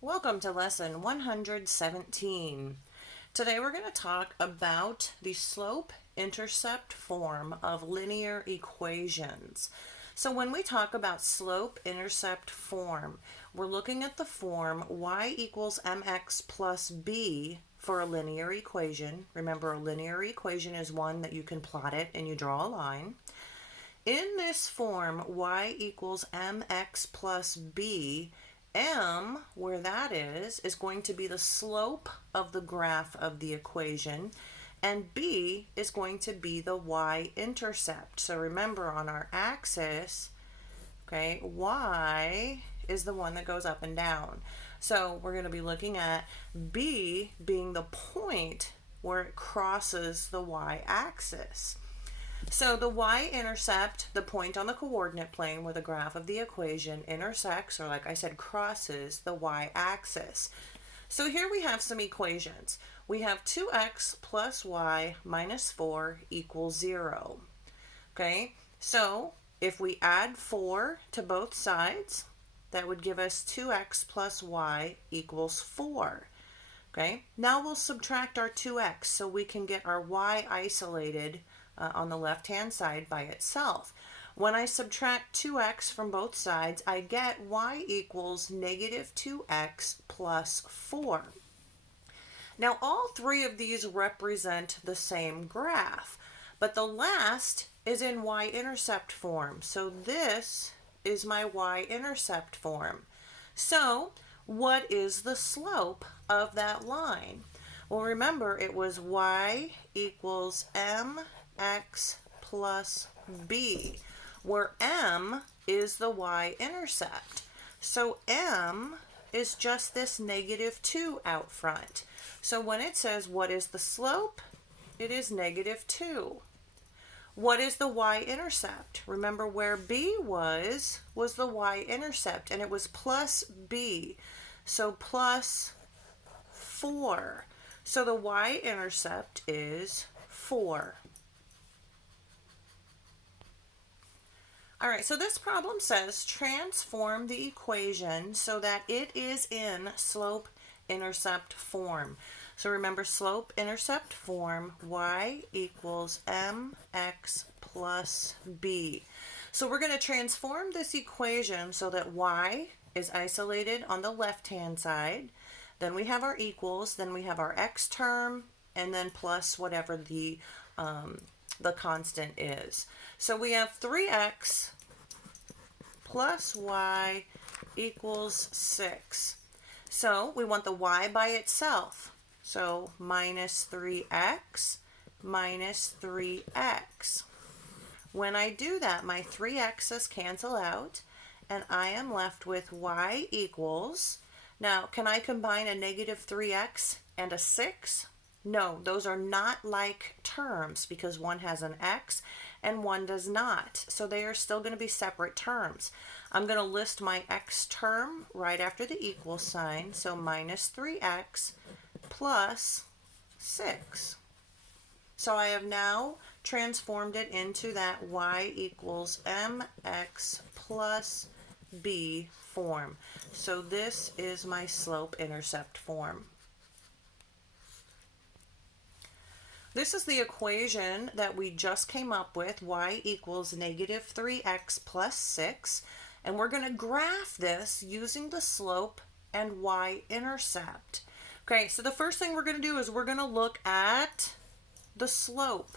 Welcome to lesson 117. Today we're going to talk about the slope-intercept form of linear equations. So when we talk about slope-intercept form, we're looking at the form y equals mx plus b for a linear equation. Remember, a linear equation is one that you can plot it and you draw a line. In this form, y equals mx plus b, m, where that is going to be the slope of the graph of the equation, and b is going to be the y-intercept. So remember, on our axis, okay, y is the one that goes up and down. So we're going to be looking at b being the point where it crosses the y-axis. So the y-intercept, the point on the coordinate plane where the graph of the equation intersects, or like I said, crosses the y-axis. So here we have some equations. We have 2x plus y minus 4 equals 0. Okay, so if we add 4 to both sides, that would give us 2x plus y equals 4. Okay, now we'll subtract our 2x so we can get our y isolated on the left-hand side by itself. When I subtract 2x from both sides, I get y equals negative 2x plus 4. Now, all three of these represent the same graph, but the last is in y-intercept form. So this is my y-intercept form. So what is the slope of that line? Well, remember, it was y equals mx plus b, where m is the y-intercept. So m is just this negative 2 out front. So when it says what is the slope, it is negative 2. What is the y-intercept? Remember, where b was the y-intercept, and it was plus b. So plus 4. So the y-intercept is 4. All right, so this problem says transform the equation so that it is in slope-intercept form. So remember, slope-intercept form, y equals mx plus b. So we're going to transform this equation so that y is isolated on the left-hand side. Then we have our equals, then we have our x term, and then plus whatever the constant is. So we have 3x plus y equals 6. So we want the y by itself. So minus 3x minus 3x. When I do that, my 3x's cancel out, and I am left with y equals, now can I combine a negative 3x and a 6? No, those are not like terms because one has an x and one does not. So they are still going to be separate terms. I'm going to list my x term right after the equal sign. So minus 3x plus 6. So I have now transformed it into that y equals mx plus b form. So this is my slope-intercept form. This is the equation that we just came up with, y equals negative 3x plus 6, and we're going to graph this using the slope and y-intercept. Okay, so the first thing we're going to do is we're going to look at the slope.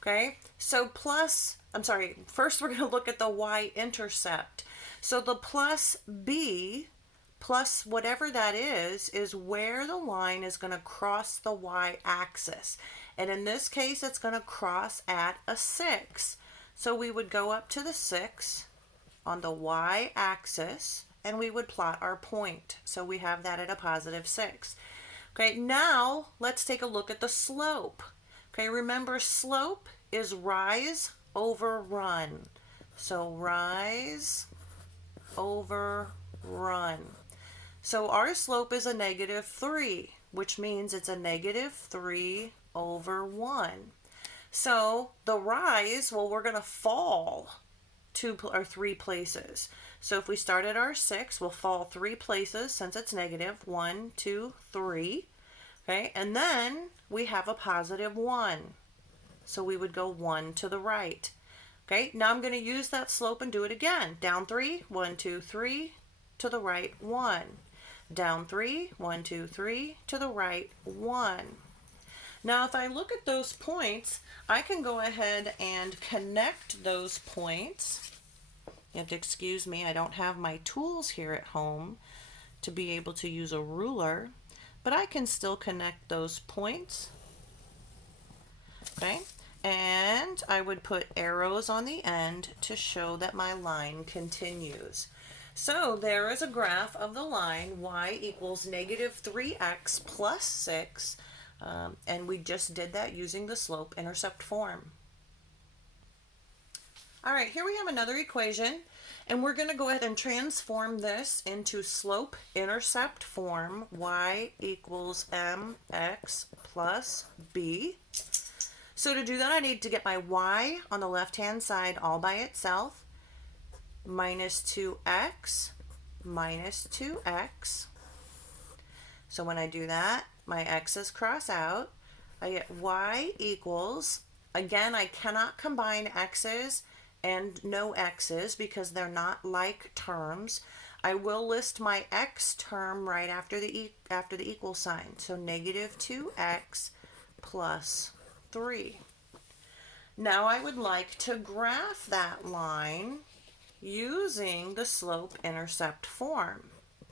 Okay, so first we're going to look at the y-intercept. So the plus b plus whatever that is where the line is going to cross the y-axis. And in this case, it's going to cross at a 6. So we would go up to the 6 on the y-axis, and we would plot our point. So we have that at a positive 6. Okay, now let's take a look at the slope. Okay, remember, slope is rise over run. So rise over run. So our slope is a negative 3, which means it's a negative 3 over 1. So the rise, well, we're going to fall 2 or 3 places. So if we start at our 6, we'll fall 3 places since it's negative. 1, 2, 3. Okay, and then we have a positive 1. So we would go 1 to the right. Okay, now I'm going to use that slope and do it again. Down 3, 1, 2, 3, to the right, 1. Down 3, 1, 2, 3, to the right, 1. Now if I look at those points, I can go ahead and connect those points. You have to excuse me, I don't have my tools here at home to be able to use a ruler, but I can still connect those points. Okay, and I would put arrows on the end to show that my line continues. So there is a graph of the line y equals negative 3x plus 6, and we just did that using the slope-intercept form. All right, here we have another equation, and we're going to go ahead and transform this into slope-intercept form. Y equals mx plus b. So to do that, I need to get my y on the left-hand side all by itself, minus 2x minus 2x. So when I do that, my x's cross out. I get y equals, again, I cannot combine x's and no x's because they're not like terms. I will list my x term right after the equal sign. So negative 2x plus 3. Now I would like to graph that line using the slope-intercept form.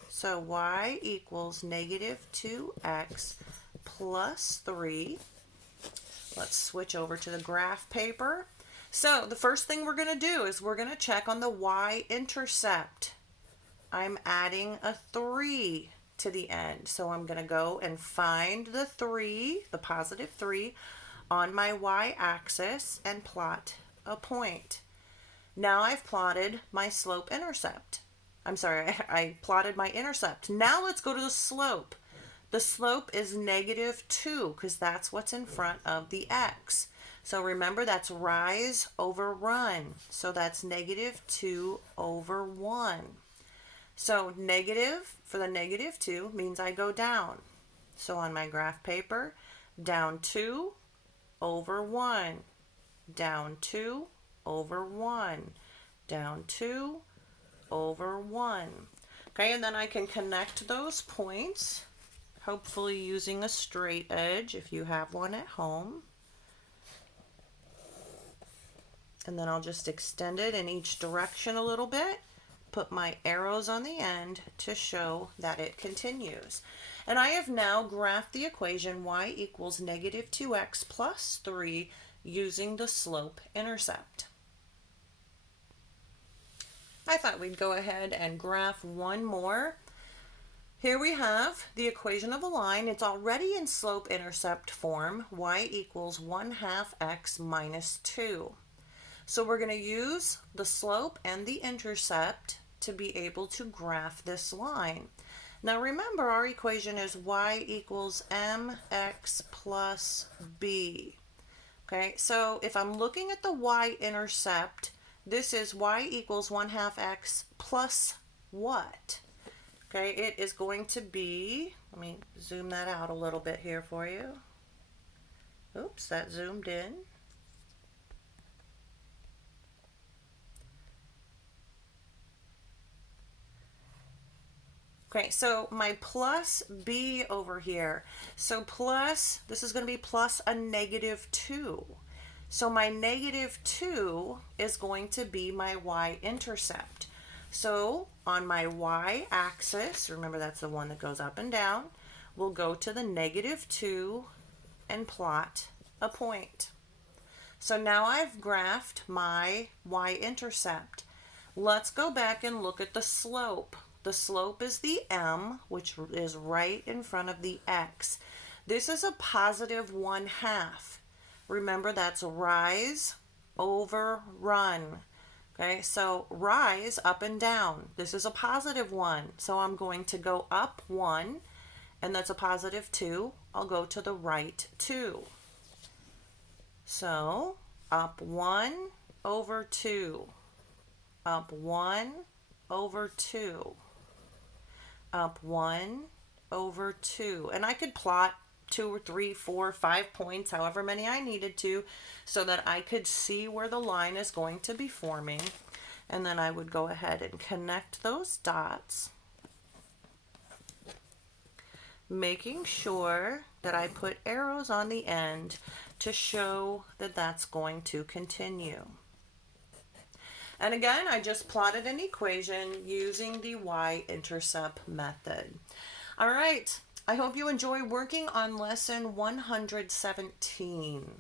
So y equals negative 2x plus 3. Let's switch over to the graph paper. So the first thing we're going to do is we're going to check on the y-intercept. I'm adding a 3 to the end. So I'm going to go and find the 3, the positive 3, on my y-axis and plot a point. Now I've plotted my slope-intercept. I'm sorry, I plotted my intercept. Now let's go to the slope. The slope is negative 2 because that's what's in front of the x. So remember, that's rise over run. So that's negative 2 over 1. So negative for the negative 2 means I go down. So on my graph paper, down 2 over 1, down 2 over 1, down 2 over 1. Okay, and then I can connect those points, hopefully using a straight edge if you have one at home. And then I'll just extend it in each direction a little bit, put my arrows on the end to show that it continues. And I have now graphed the equation y equals negative 2x plus 3 using the slope-intercept. I thought we'd go ahead and graph one more. Here we have the equation of a line. It's already in slope-intercept form. Y equals 1/2 x minus 2. So we're going to use the slope and the intercept to be able to graph this line. Now remember, our equation is y equals mx plus b. Okay, so if I'm looking at the y-intercept, this is y equals 1/2 x plus what? Okay, it is going to be, let me zoom that out a little bit here for you. Oops, that zoomed in. Okay, so my plus b over here. So plus, this is going to be plus a negative 2. So my negative 2 is going to be my y-intercept. So on my y-axis, remember that's the one that goes up and down, we'll go to the negative 2 and plot a point. So now I've graphed my y-intercept. Let's go back and look at the slope. The slope is the m, which is right in front of the x. This is a positive 1/2. Remember, that's rise over run. Okay, so rise up and down. This is a positive 1, so I'm going to go up 1, and that's a positive 2. I'll go to the right 2. So up 1 over 2. Up 1 over 2, up 1 over 2. And I could plot 2 or 3, 4, 5 points, however many I needed to, so that I could see where the line is going to be forming. And then I would go ahead and connect those dots, making sure that I put arrows on the end to show that that's going to continue. And again, I just plotted an equation using the y-intercept method. All right, I hope you enjoy working on lesson 117.